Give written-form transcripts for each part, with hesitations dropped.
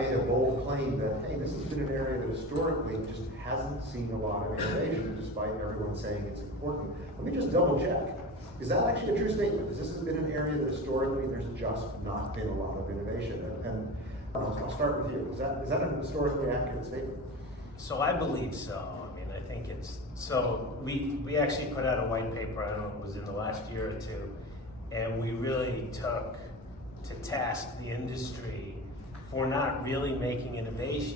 made a bold claim that, hey, this has been an area that historically just hasn't seen a lot of innovation, despite everyone saying it's important. Let me just double check. Is that actually a true statement? Has this been an area that historically there's just not been a lot of innovation? And I'll start with you. Is that a historically accurate statement? So I believe so. I mean, I think it's, so we actually put out a white paper, I don't know, it was in the last year or two, and we really took to task the industry for not really making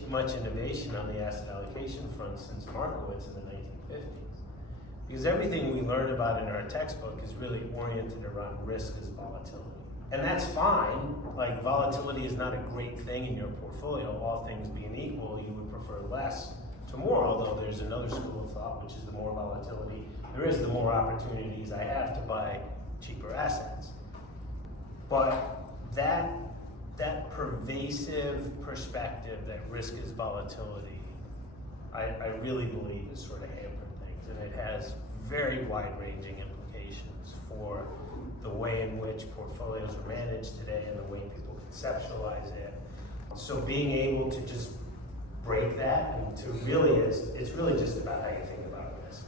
much innovation on the asset allocation front since Markowitz in the 1950s. Because everything we learn about in our textbook is really oriented around risk as volatility. And that's fine, like volatility is not a great thing in your portfolio. All things being equal, you would prefer less to more, although there's another school of thought, which is the more volatility there is, the more opportunities I have to buy cheaper assets. But that pervasive perspective that risk is volatility, I really believe is sort of hampered things, and it has very wide-ranging implications for the way in which portfolios are managed today and the way people conceptualize it. So being able to just break that and to really, it's really just about how you think about risk.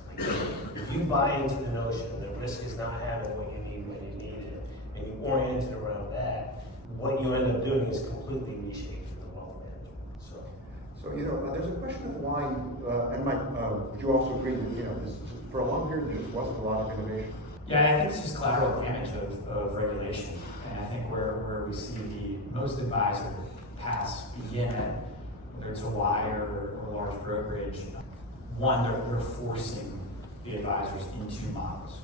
If you buy into the notion that risk is not having what you need when you need it, and you orient it around that, what you end up doing is completely reshaping the wealth management. So there's a question of why, and Mike, would you also agree that, this, for a long period, there just wasn't a lot of innovation? Yeah, I think it's just collateral damage of regulation. And I think where we see the most advisor paths begin at, whether it's a wire or a large brokerage, one, they're forcing the advisors into models.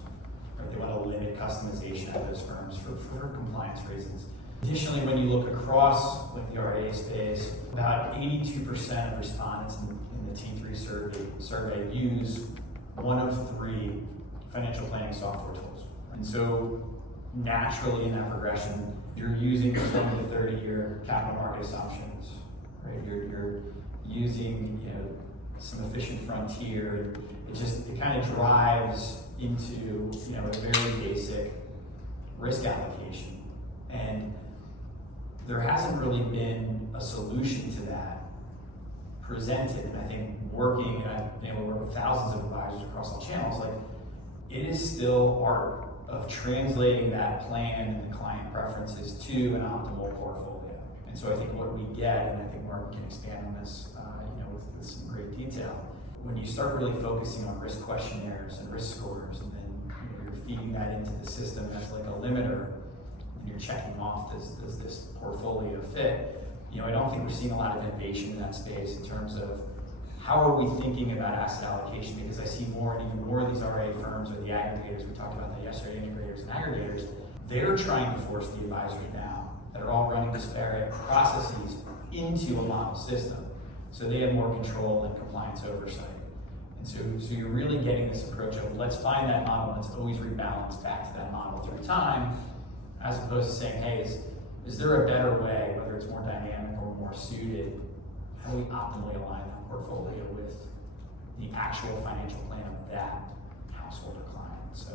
Right? They want to limit customization at those firms for compliance reasons. Additionally, when you look across the RIA space, about 82% of respondents in the T3 survey use one of 3 financial planning software tools. And so naturally in that progression, you're using 20 to 30-year capital market assumptions, right? You're using some efficient frontier. It kind of drives into a very basic risk allocation. And there hasn't really been a solution to that presented. And I think working, and I've been able to work with thousands of advisors across all channels, it is still art of translating that plan and the client preferences to an optimal portfolio. And so I think what we get, and I think Mark can expand on this, with some great detail, when you start really focusing on risk questionnaires and risk scores, and then you're feeding that into the system as like a limiter, and you're checking off, does this portfolio fit? I don't think we're seeing a lot of innovation in that space in terms of how are we thinking about asset allocation, because I see more and even more of these RA firms or the aggregators, we talked about that yesterday, integrators and aggregators, they're trying to force the advisors now that are all running disparate processes into a model system. So they have more control and compliance oversight. And so you're really getting this approach of let's find that model, let's always rebalance back to that model through time, as opposed to saying, hey, is there a better way, whether it's more dynamic or more suited, how do we optimally align that portfolio with the actual financial plan of that household or client? So